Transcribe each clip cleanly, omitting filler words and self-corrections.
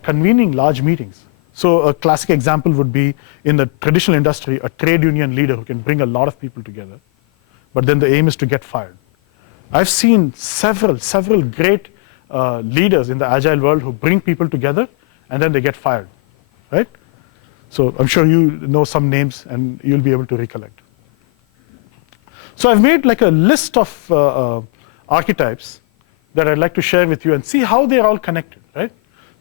at convening large meetings. So a classic example would be in the traditional industry, a trade union leader who can bring a lot of people together, but then the aim is to get fired. I've seen several great leaders in the agile world who bring people together and then they get fired, right? So I'm sure you know some names and you'll be able to recollect. So I've made like a list of archetypes that I'd like to share with you and see how they're all connected, right?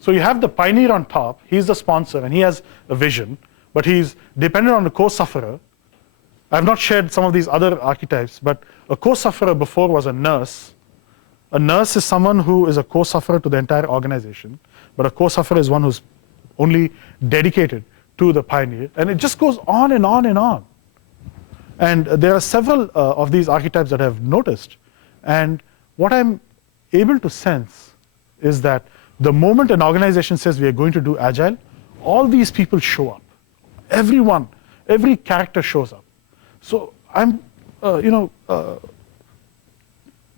So you have the pioneer on top, he's the sponsor and he has a vision, but he's dependent on the co-sufferer. I've not shared some of these other archetypes, but a co-sufferer before was a nurse. A nurse is someone who is a co-sufferer to the entire organization, but a co-sufferer is one who's only dedicated to the pioneer, and it just goes on and on and on. And there are several of these archetypes that I've noticed, and what I'm able to sense is that the moment an organization says we are going to do agile, all these people show up. Everyone, every character shows up. So I'm,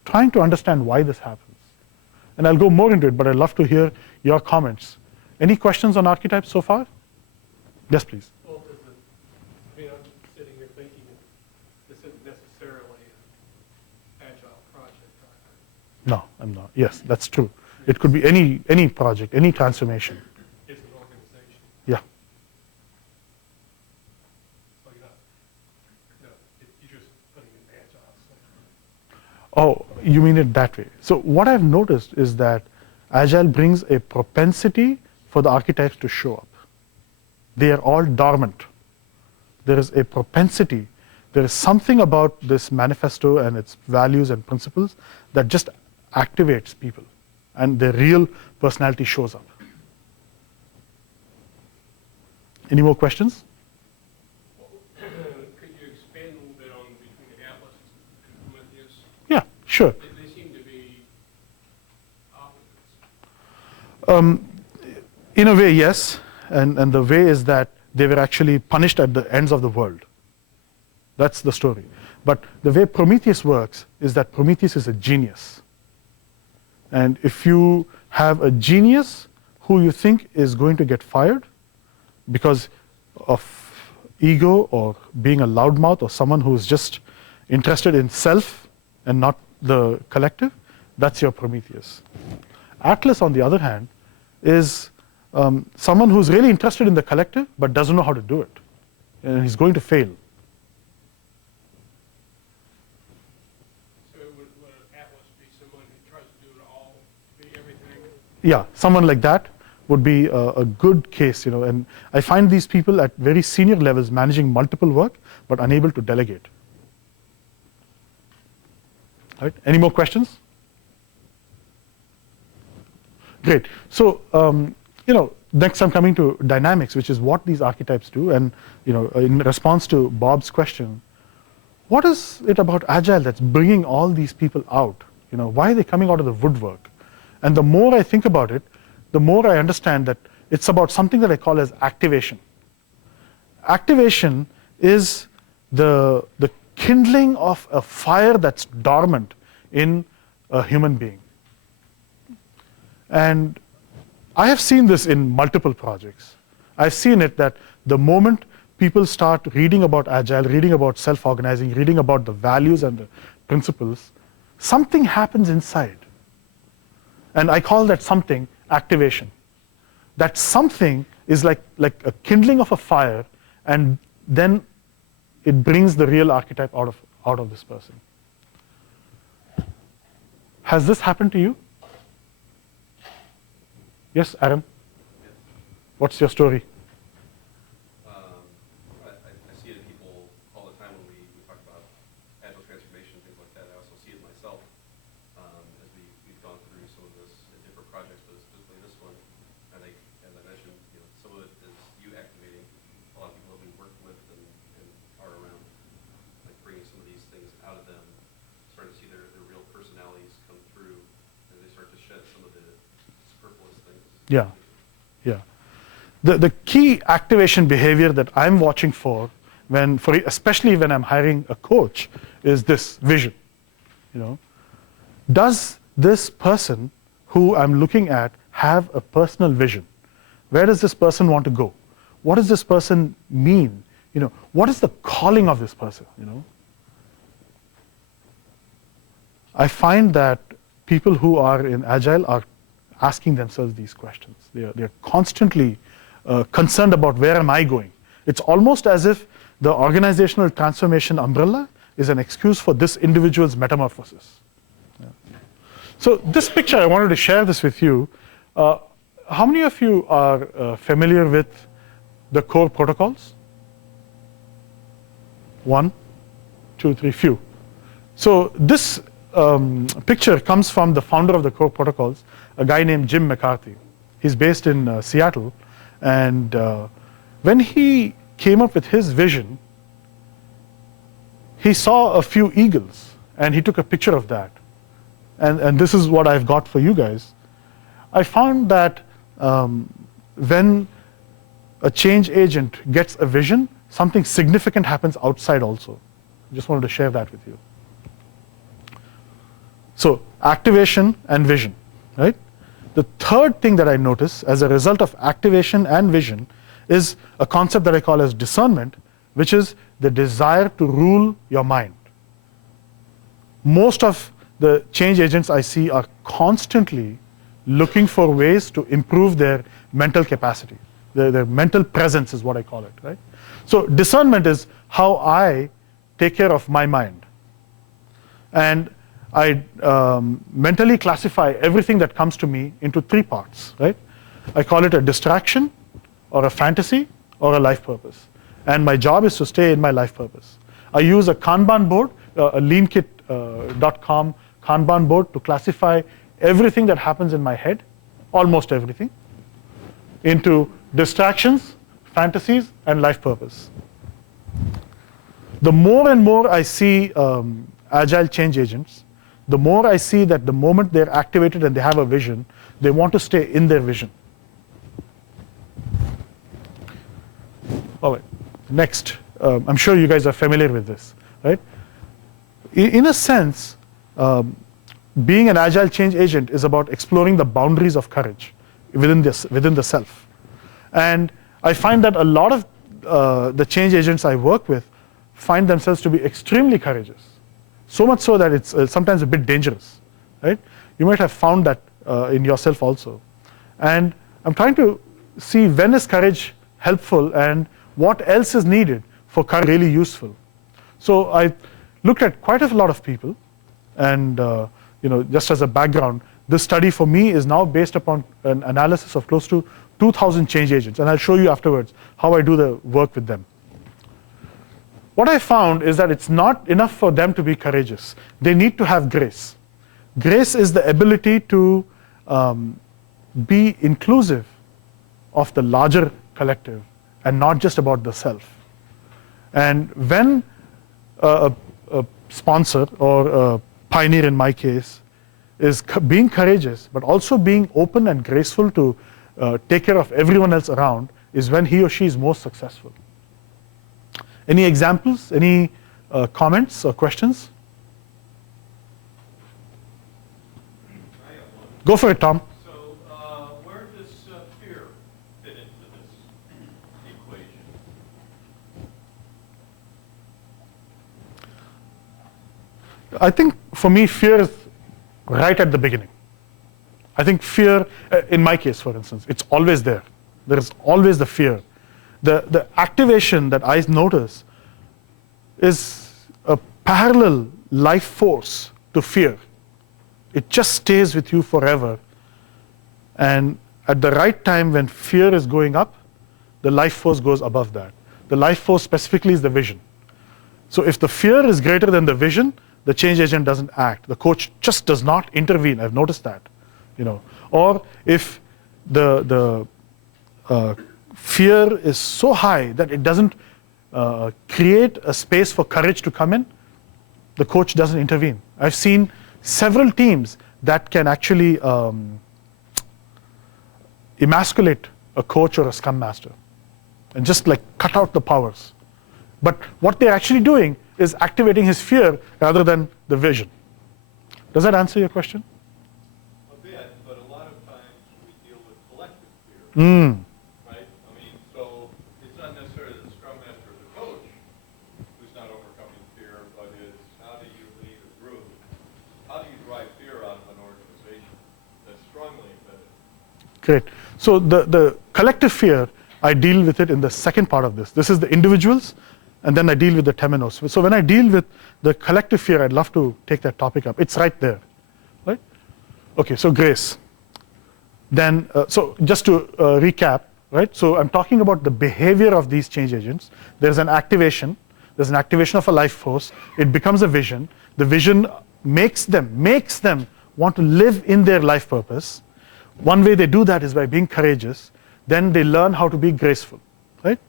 trying to understand why this happens. And I'll go more into it, but I'd love to hear your comments. Any questions on archetypes so far? Yes, please. Well, I'm sitting here thinking this isn't necessarily an agile project. No, I'm not. Yes, that's true. It could be any project, any transformation. It's an organization. Yeah. So you're just putting in agile. Oh, you mean it that way. So what I've noticed is that agile brings a propensity for the archetypes to show up. They are all dormant. There is a propensity. There is something about this manifesto and its values and principles that just activates people, and their real personality shows up. Any more questions? Could you expand a little bit on between Atlas and Prometheus? Yeah, sure. They seem to be opposites. In a way, yes. And the way is that they were actually punished at the ends of the world. That's the story. But the way Prometheus works is that Prometheus is a genius. And if you have a genius who you think is going to get fired because of ego or being a loudmouth or someone who's just interested in self and not the collective, that's your Prometheus. Atlas, on the other hand, is someone who's really interested in the collective but doesn't know how to do it. And he's going to fail. So would Atlas be someone who tries to do it all, be everything? Yeah, someone like that would be a good case, and I find these people at very senior levels managing multiple work but unable to delegate. Right? Any more questions? Great. So, next I'm coming to dynamics, which is what these archetypes do. And, in response to Bob's question, what is it about Agile that's bringing all these people out? Why are they coming out of the woodwork? And the more I think about it, the more I understand that it's about something that I call as activation. Activation is the kindling of a fire that's dormant in a human being. And I have seen this in multiple projects. I've seen it that the moment people start reading about Agile, reading about self-organizing, reading about the values and the principles, something happens inside. And I call that something activation. That something is like a kindling of a fire, and then it brings the real archetype out of this person. Has this happened to you? Yes, Aaron? Yes. What's your story? I see it in people all the time when we talk about agile transformation, things like that. I also see it myself as we've gone through some of this in different projects, but specifically this one. I think, as I mentioned, some of it is you activating a lot of people that we work with and are around, like bringing some of these things out of them, starting to see their real personalities come through as they start to shed some of the superfluous things. Yeah. The key activation behavior that I'm watching for, especially when I'm hiring a coach, is this vision. Does this person who I'm looking at have a personal vision? Where does this person want to go? What does this person mean? What is the calling of this person? I find that people who are in Agile are asking themselves these questions. They're constantly concerned about where am I going? It's almost as if the organizational transformation umbrella is an excuse for this individual's metamorphosis. Yeah. So this picture, I wanted to share this with you. How many of you are familiar with the core protocols? 1, 2, 3, few. So this picture comes from the founder of the core protocols, a guy named Jim McCarthy. He's based in Seattle. And when he came up with his vision, he saw a few eagles, and he took a picture of that. And this is what I've got for you guys. I found that when a change agent gets a vision, something significant happens outside also. I just wanted to share that with you. So activation and vision, right? The third thing that I notice as a result of activation and vision is a concept that I call as discernment, which is the desire to rule your mind. Most of the change agents I see are constantly looking for ways to improve their mental capacity. Their mental presence is what I call it, right? So discernment is how I take care of my mind. And I mentally classify everything that comes to me into 3 parts, right? I call it a distraction, or a fantasy, or a life purpose. And my job is to stay in my life purpose. I use a Kanban board, a leankit.com Kanban board to classify everything that happens in my head, almost everything, into distractions, fantasies, and life purpose. The more and more I see agile change agents, the more I see that the moment they're activated and they have a vision, they want to stay in their vision. All right, next. I'm sure you guys are familiar with this, right? In a sense, being an agile change agent is about exploring the boundaries of courage within the self. And I find that a lot of the change agents I work with find themselves to be extremely courageous. So much so that it's sometimes a bit dangerous, right? You might have found that in yourself also. And I'm trying to see when is courage helpful and what else is needed for courage really useful. So I looked at quite a lot of people, and just as a background, this study for me is now based upon an analysis of close to 2,000 change agents, and I'll show you afterwards how I do the work with them. What I found is that it's not enough for them to be courageous. They need to have grace. Grace is the ability to be inclusive of the larger collective and not just about the self. And when a sponsor or a pioneer in my case is being courageous but also being open and graceful to take care of everyone else around, is when he or she is most successful. Any examples? Any comments or questions? I have one. Go for it, Tom. So where does fear fit into this equation? I think for me, fear is right at the beginning. I think fear, in my case, for instance, it's always there. There is always the fear. The activation that I notice is a parallel life force to fear. It just stays with you forever. And at the right time when fear is going up, the life force goes above that. The life force specifically is the vision. So if the fear is greater than the vision, the change agent doesn't act. The coach just does not intervene. I've noticed that. Or if the fear is so high that it doesn't create a space for courage to come in, the coach doesn't intervene. I've seen several teams that can actually emasculate a coach or a scrum master and just like cut out the powers. But what they're actually doing is activating his fear rather than the vision. Does that answer your question? A bit, but a lot of times we deal with collective fear. Great. So the collective fear, I deal with it in the second part of this. This is the individuals, and then I deal with the Temenos. So when I deal with the collective fear, I'd love to take that topic up. It's right there, right? Okay, so grace. Then, so just to recap, right? So I'm talking about the behavior of these change agents. There's an activation. There's an activation of a life force. It becomes a vision. The vision makes them want to live in their life purpose. One way they do that is by being courageous. Then they learn how to be graceful, right?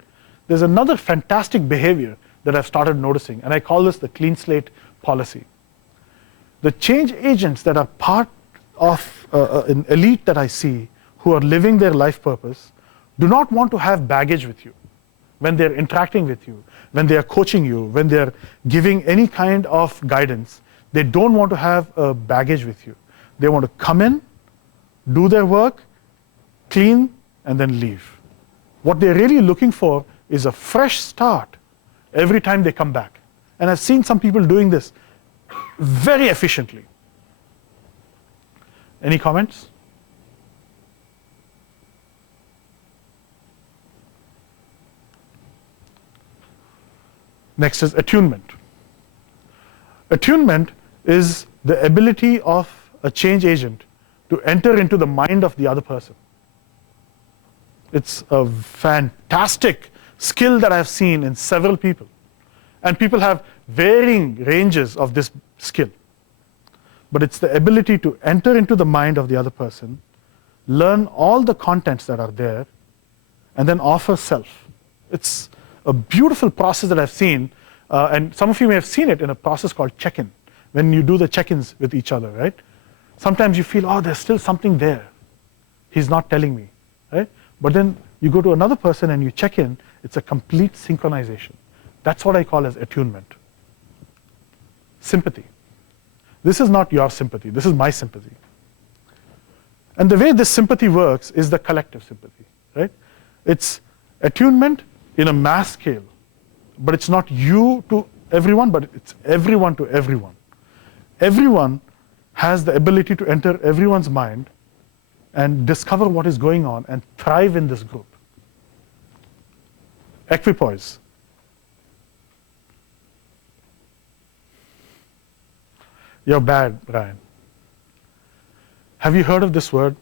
There's another fantastic behavior that I've started noticing, and I call this the clean slate policy. The change agents that are part of an elite that I see who are living their life purpose do not want to have baggage with you when they're interacting with you, when they are coaching you, when they're giving any kind of guidance. They don't want to have a baggage with you. They want to come in, do their work, clean, and then leave. What they're really looking for is a fresh start every time they come back. And I've seen some people doing this very efficiently. Any comments? Next is attunement. Attunement is the ability of a change agent to enter into the mind of the other person. It's a fantastic skill that I've seen in several people. And people have varying ranges of this skill. But it's the ability to enter into the mind of the other person, learn all the contents that are there, and then offer self. It's a beautiful process that I've seen, and some of you may have seen it in a process called check-in, when you do the check-ins with each other, right? Sometimes you feel, oh, there's still something there. He's not telling me, right? But then you go to another person and you check in, it's a complete synchronization. That's what I call as attunement. Sympathy. This is not your sympathy, this is my sympathy. And the way this sympathy works is the collective sympathy, right? It's attunement in a mass scale, but it's not you to everyone, but it's everyone to everyone. Everyone has the ability to enter everyone's mind and discover what is going on and thrive in this group. Equipoise. You're bad, Brian. Have you heard of this word,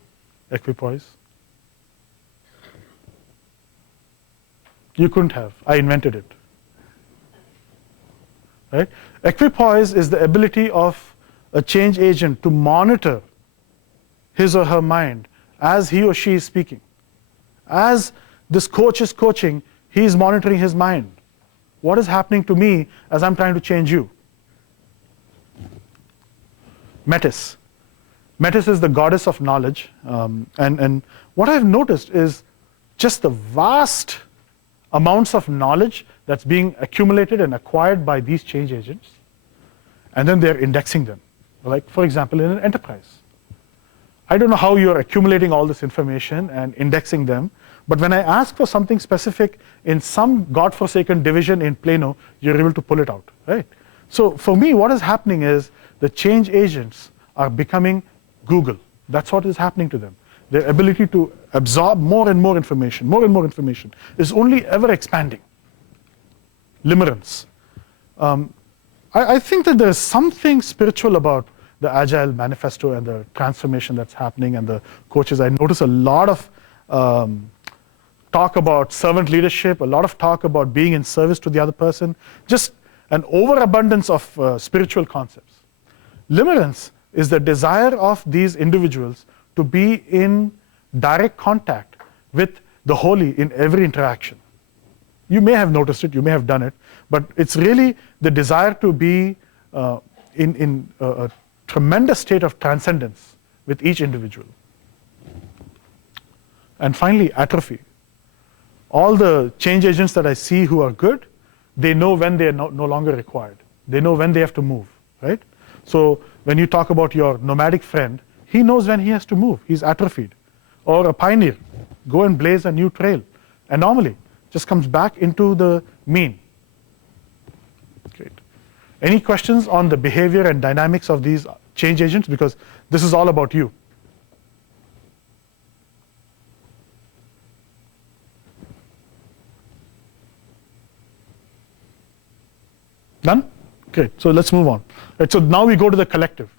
equipoise? You couldn't have. I invented it. Right? Equipoise is the ability of a change agent to monitor his or her mind as he or she is speaking. As this coach is coaching, he is monitoring his mind. What is happening to me as I'm trying to change you? Metis. Metis is the goddess of knowledge. And what I've noticed is just the vast amounts of knowledge that's being accumulated and acquired by these change agents. And then they're indexing them. Like, for example, in an enterprise. I don't know how you're accumulating all this information and indexing them, but when I ask for something specific in some godforsaken division in Plano, you're able to pull it out, right? So for me, what is happening is the change agents are becoming Google. That's what is happening to them. Their ability to absorb more and more information is only ever expanding. Limerence. I think that there's something spiritual about the Agile Manifesto and the transformation that's happening and the coaches. I notice a lot of talk about servant leadership, a lot of talk about being in service to the other person, just an overabundance of spiritual concepts. Limerence is the desire of these individuals to be in direct contact with the holy in every interaction. You may have noticed it, you may have done it, but it's really the desire to be in a tremendous state of transcendence with each individual. And finally, atrophy. All the change agents that I see who are good, they know when they are no longer required. They know when they have to move, right? So when you talk about your nomadic friend, he knows when he has to move. He's atrophied. Or a pioneer, go and blaze a new trail. Anomaly just comes back into the mean. Great. Any questions on the behavior and dynamics of these change agents? Because this is all about you. Done? Great. So let's move on. Right, so now we go to the collective.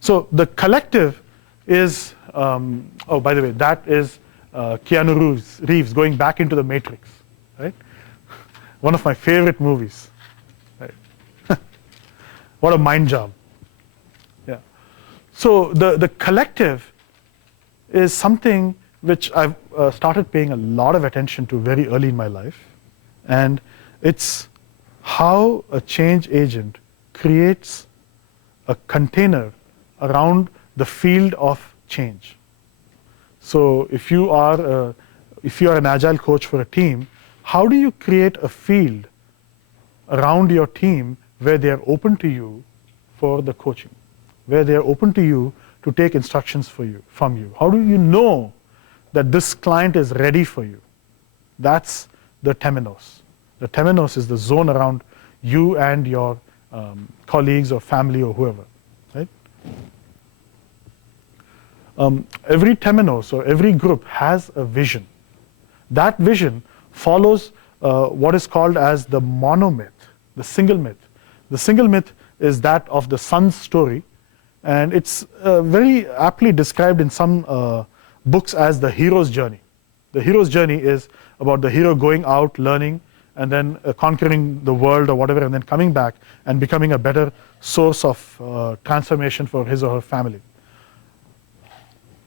So the collective is, oh, by the way, that is Keanu Reeves going back into the Matrix, right? One of my favorite movies. Right? What a mind job. Yeah. So the collective is something which I've started paying a lot of attention to very early in my life. And it's how a change agent creates a container around the field of change. So if you are an agile coach for a team, how do you create a field around your team where they are open to you for the coaching, where they are open to you to take instructions from you? How do you know that this client is ready for you? That's the Temenos. The Temenos is the zone around you and your colleagues or family or whoever, right? Every Temenos or every group has a vision. That vision follows what is called as the monomyth, the single myth. The single myth is that of the sun's story, and it's very aptly described in some books as the hero's journey. The hero's journey is about the hero going out, learning, and then conquering the world or whatever, and then coming back and becoming a better source of transformation for his or her family.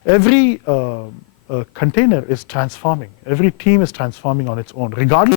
Every container is transforming. Every team is transforming on its own, regardless